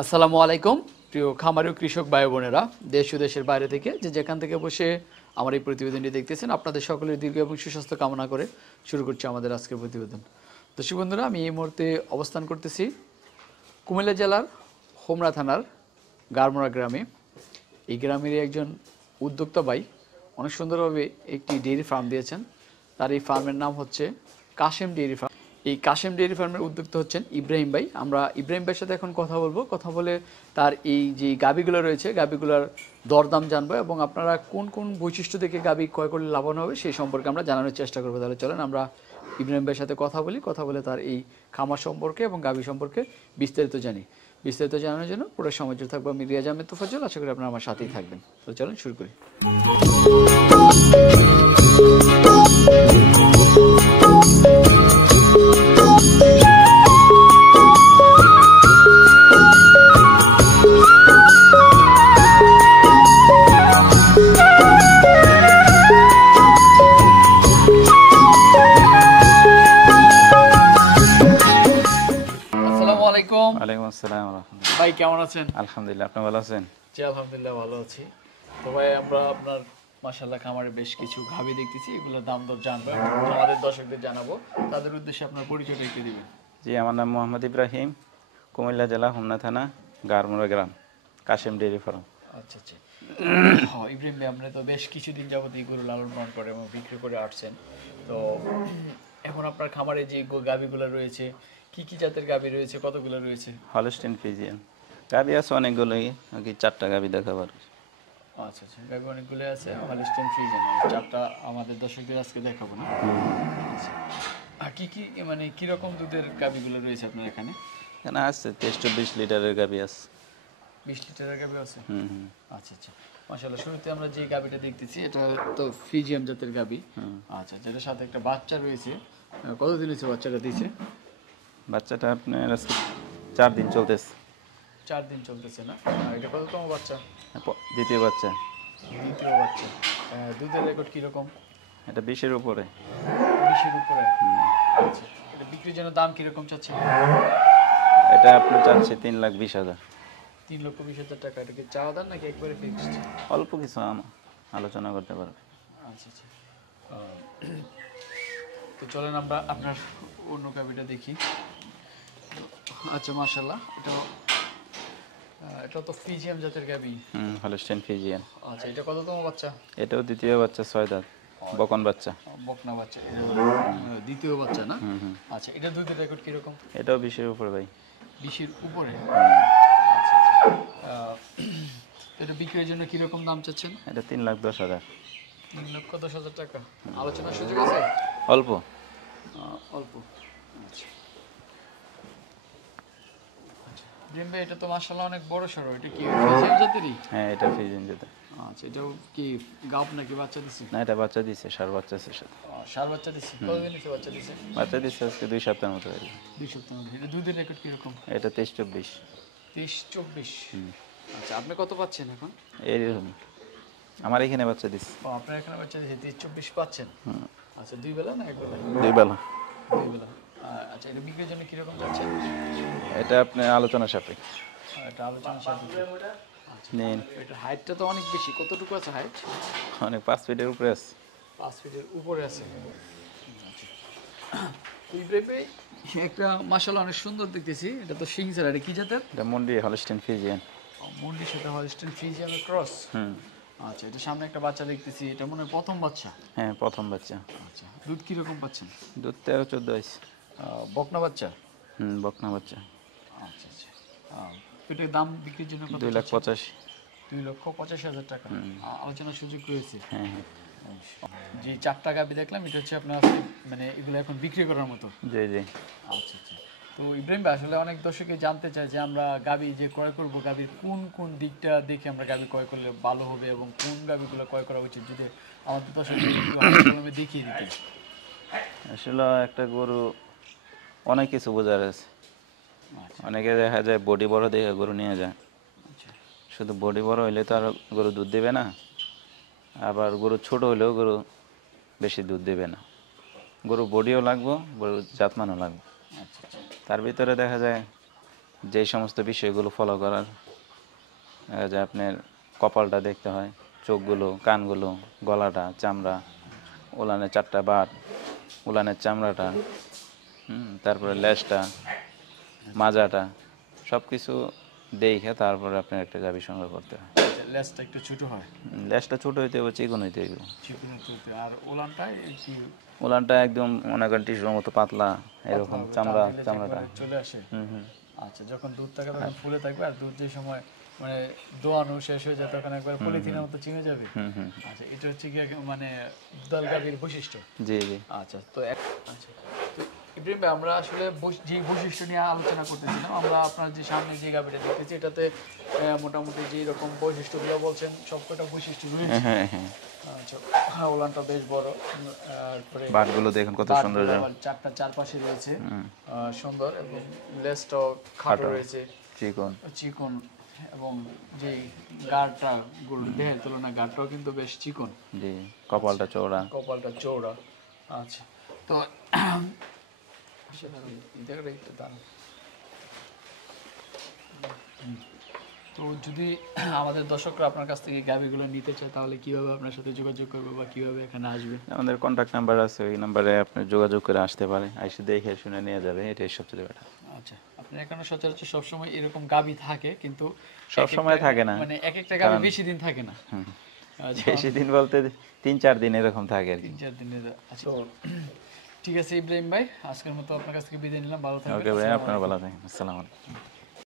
আসসালামু আলাইকুম, প্রিয় খামারি ও কৃষক ভাই বোনেরা, দেশ ও দেশের বাইরে থেকে যে যেখান থেকে বসে আমার এই প্রতিবেদনটি দেখতেছেন, আপনাদের সকলের দীর্ঘ এবং সুস্বাস্থ্য কামনা করে শুরু করছি আমাদের আজকের প্রতিবেদন। দর্শক বন্ধুরা, আমি এই মুহূর্তে অবস্থান করতেছি কুমিল্লা জেলার হোমরা থানার গারমোড়া গ্রামে। এই গ্রামেরই একজন উদ্যোক্তা ভাই অনেক সুন্দরভাবে একটি ডেয়ারি ফার্ম দিয়েছেন। তার এই ফার্মের নাম হচ্ছে কাশেম ডেয়ারি ফার্ম। এই কাশেম ডেয়ারি ফার্মের উদ্যোক্তা হচ্ছেন ইব্রাহিম ভাই। আমরা ইব্রাহিম ভাইয়ের সাথে এখন কথা বলব। কথা বলে তার এই যে গাবিগুলো রয়েছে, গাবিগুলোর দরদাম জানব এবং আপনারা কোন কোন বৈশিষ্ট্য দেখে গাবি ক্রয় করলে লাভবান হবে সেই সম্পর্কে আমরা জানানোর চেষ্টা করব। তাহলে চলেন আমরা ইব্রাহিম ভাইয়ের সাথে কথা বলি, কথা বলে তার এই খামার সম্পর্কে এবং গাবি সম্পর্কে বিস্তারিত জানি। বিস্তারিত জানানোর জন্য পুরো সময় থাকব আমি রিয়াজ আহমেদ তোফাজ্জল। আশা করি আপনারা আমার সাথেই থাকবেন। তো চলেন শুরু করি। ভাই কেমন আছেন? আলহামদুলিল্লাহ আপনি ভালো আছেন? জি আলহামদুলিল্লাহ ভালো আছি। তো ভাই আমরা আপনার মাশাল্লাহ খামারে বেশ কিছু ঘাবি দেখতেছি এগুলোর দাম দর জানব আমাদের দর্শকদের জানাব। তাদের উদ্দেশ্যে আপনার পরিচয়টা একটু দিবেন। জি আমার নাম মোহাম্মদ ইব্রাহিম কুমিল্লা জেলা হোমনা থানা গারমুড়া গ্রাম কাশেম ডেয়ারি ফার্ম। আচ্ছা আচ্ছা। হ্যাঁ ইব্রাহিম ভাই আপনি তো বেশ কিছুদিন যাবত এই গরু লালন পালন করে এবং বিক্রি করে আসছেন। তো এখন আপনার খামারে যে গাভীগুলো রয়েছে কি কি জাতের গাভী রয়েছে কতগুলো রয়েছে? Holstein friesian. গাবি আছে অনেকগুলোই আগে চারটা গাবি দেখাবার আচ্ছা আচ্ছা গাভী অনেকগুলো আছে হলিস্টেন ফ্রিজেন চারটা আমাদের দর্শকদের আজকে দেখাবো না। আচ্ছা। আর কি কি মানে কি রকম দুধের গাভীগুলো রয়েছে আপনার এখানে? এখানে আছে তেইশ চব্বিশ লিটারের গাবি আছে। বিশ লিটারের গাভী আছে? হুম হুম। আচ্ছা আচ্ছা মাশাআল্লাহ শুরুতে আমরা যে গাভীটা দেখতেছি এটা তো ফ্রিজিয়াম জাতের গাভী। আচ্ছা যেটার সাথে একটা বাচ্চা রয়েছে কতদিন হয়েছে বাচ্চাটা দিয়েছে? বাচ্চাটা আপনার চার দিন চলতেছে। চার দিন চলতেছে না? এটা কততম বাচ্চা? দ্বিতীয় বাচ্চা। দ্বিতীয় বাচ্চা। আহ, দুধের রেকর্ড কীরকম? এটা বিশের উপরে। বিশের উপরে? আচ্ছা এটা বিক্রির জন্য দাম কীরকম চাচ্ছে এটা আপনি চাচ্ছে তিন লাখ বিশ হাজার। তিন লক্ষ বিশ হাজার টাকা। এটা কি চাওয়া দাম নাকি একবারে ফিক্সড অল্প কিছু আলোচনা করতে পারবে। আচ্ছা আচ্ছা। তো চলেন আমরা আপনার অন্য গাবিটা দেখি। আচ্ছা মার্শাল্লাহ এটা এটা তো ফিজিয়াম জাতের গাবি। হুম হলস্টেন ফিজিয়ান আচ্ছা এটা কততম বাচ্চা? এটাও দ্বিতীয় বাচ্চা ছয় দাঁত বকন বাচ্চা। বকনা বাচ্চা দ্বিতীয় বাচ্চা না? হুম আচ্ছা এটা দুধের রেকর্ড কীরকম? এটাও বিশের উপরে ভাই। বিশের উপরে? আচ্ছা আচ্ছা। এটা বিক্রির জন্য কীরকম দাম চাচ্ছেন? এটা তিন লাখ দশ হাজার। তিন লক্ষ দশ হাজার টাকা। আলোচনার সুযোগ আছে? অল্প। অল্প। আচ্ছা। প্রেম ভাই এটা তো মার্শাল্লাহ অনেক বড় সড়ো এটা কি জাতেরই? হ্যাঁ এটা আচ্ছা এটাও কি গাপ নাকি বাচ্চা দিছে? না এটা বাচ্চা দিছে সার বাচ্চা আছে সাথে। সার বাচ্চা দিছে? কতদিন হয়েছে বাচ্চা দিছে? বাচ্চা দিচ্ছে আজকে দুই সপ্তাহের মতো কি। দুই সপ্তাহ। এটা দুধের রেকর্ড কীরকম? এটা তেইশ চব্বিশ। তেইশ চব্বিশ? আচ্ছা আপনি কত পাচ্ছেন এখন? এইরকম আমার এখানে বাচ্চা দিচ্ছে ও আপনার এখানে বাচ্চা দিছে তেইশ চব্বিশ পাচ্ছেন? আচ্ছা দুই বেলা না এক বেলা? দুই বেলা। দুই বেলা। আচ্ছা এটা বিক্রির জন্য কীরকম যাচ্ছে? এটা আপনি আলোচনা সাপেক্ষ এটা আলোচনা সাপেক্ষে। নিন। এটা হাইটটা তো অনেক বেশি। কতটুকু আছে হাইট অনেক পাঁচ ফিটের উপরে আছে। পাঁচ ফিটের উপরে আছে। ইব্রাহিম ভাই, একটা মাসাল্লাহ অনেক সুন্দর দেখতেছি। এটা তো সিং স্যার এটা কি জাতের? এটা মন্ডি হলস্টেন ফিজিয়ান মন্ডির সাথে হলস্টেন ফ্রিজিয়ামের ক্রস হুম। আচ্ছা এটা সামনে একটা বাচ্চা দেখতেছি। এটা মনে হয় প্রথম বাচ্চা? হ্যাঁ প্রথম বাচ্চা। আচ্ছা দুধ কীরকম পাচ্ছেন? দুধ তেরো চোদ্দ আছে বকনা বাচ্চা? হুম বকনা বাচ্চা। আচ্ছা আচ্ছা। এটার দাম বিক্রির জন্য দুই লাখ? পঁচাশি। দুই লক্ষ পঁচাশি হাজার টাকা। আলোচনার সুযোগ রয়েছে। হ্যাঁ হ্যাঁ। যে চারটা গাবি দেখলাম এটা হচ্ছে আপনার মানে এগুলো এখন বিক্রি করার মতো। জি জি। আচ্ছা আচ্ছা। তো ইব্রাহিম ভাই আসলে অনেক দর্শকে জানতে চায় যে আমরা গাবি যে ক্রয় করব গাবির কোন কোন দিকটা দেখে আমরা গাবি ক্রয় করলে ভালো হবে এবং কোন গাবিগুলো ক্রয় করা উচিত? যদি আমাদের একটু দেখিয়ে দিতে আসলে একটা গরু অনেক কিছু বোঝার আছে। আচ্ছা। অনেকে দেখা যায় বডি বড় দেখে গরু নিয়ে যায়। আচ্ছা। শুধু বডি বড় হইলে তো আর গরু দুধ দেবে না। আবার গরু ছোট হইলেও গরু বেশি দুধ দেবে না। গরু বডিও লাগবো গরু জাতমানও লাগবে। আচ্ছা। তার ভিতরে দেখা যায় যে সমস্ত বিষয়গুলো ফলো করার দেখা যায় আপনার কপালটা দেখতে হয় চোখগুলো কানগুলো গলাটা চামড়া উলানের চারটা বাট উলানের চামড়াটা তারপরে লেজটা মাজাটা সব কিছু দেখে তারপরে আপনার একটা গাভী সংগ্রহ করতে হয়। লেজটা একটু ছোট হয়? লেজটা ছোট হইতে হবে চিকন হইতে হবে। আর ওলানটা কি? একদম মনে করেন টিসুর মতো পাতলা এরকম চামড়া চামড়াটা। চলে আসে। হুম হুম। আচ্ছা যখন দুধ থাকে তখন ফুলে থাকবে আর দুধ যে সময় মানে দোয়ানো শেষ হয়ে যায় তখন একবার পলিথিনের মতো চিনে যাবে? হুম হুম। আচ্ছা এটা হচ্ছে কি মানে দলগাবির বৈশিষ্ট্য? জি জি। আচ্ছা তো এক আচ্ছা। ভাই আমরা আসলে যে বৈশিষ্ট্য নিয়ে আলোচনা করতেছিলাম আমরা আপনার যে সামনে যে গাবিটা দেখতেছি এটাতে মোটামুটি যে রকম বৈশিষ্ট্যগুলো বলছেন সবকটা বৈশিষ্ট্য রয়েছে। হ্যাঁ হ্যাঁ আচ্ছা হ্যাঁ, ওলানটা বেশ বড় তারপরে বাটগুলো দেখুন কত সুন্দর চারটা চারপাশে রয়েছে সুন্দর এবং লেজটাও খাটো। রয়েছে। চিকন। চিকন এবং যে গাড়টা গরুর দেহের তুলনায় গাড়টাও কিন্তু বেশ চিকন। জি কপালটা চওড়া। কপালটা চৌড়া আচ্ছা। তো সেটা দেখলে একটু দাঁড়ান। হুম। তো যদি আমাদের দর্শকরা আপনার কাছ থেকে গাভিগুলো নিতে চায় তাহলে কীভাবে আপনার সাথে যোগাযোগ করবে বা কীভাবে এখানে আসবে? আমাদের কন্ট্যাক্ট নাম্বার আছে ওই নাম্বারে আপনি যোগাযোগ করে আসতে পারে এসে দেখে শুনে নিয়ে যাবে এটাই সবচেয়ে বেটার আচ্ছা আপনার এখানে সচরাচর সবসময় এরকম গাভি থাকে কিন্তু সব সময় থাকে না। মানে এক একটা গাভি বেশি দিন থাকে না। আচ্ছা, বেশি দিন বলতে তিন চার দিন এরকম থাকে আর কি। তিন চার দিনের আচ্ছা। তো ঠিক আছে ইব্রাহিম ভাই আজকের মতো আপনার কাছ থেকে বিদায় নিলাম ভালো থাকবেন ওকে ভাই আপনারা ভালো থাকেন আসসালামু আলাইকুম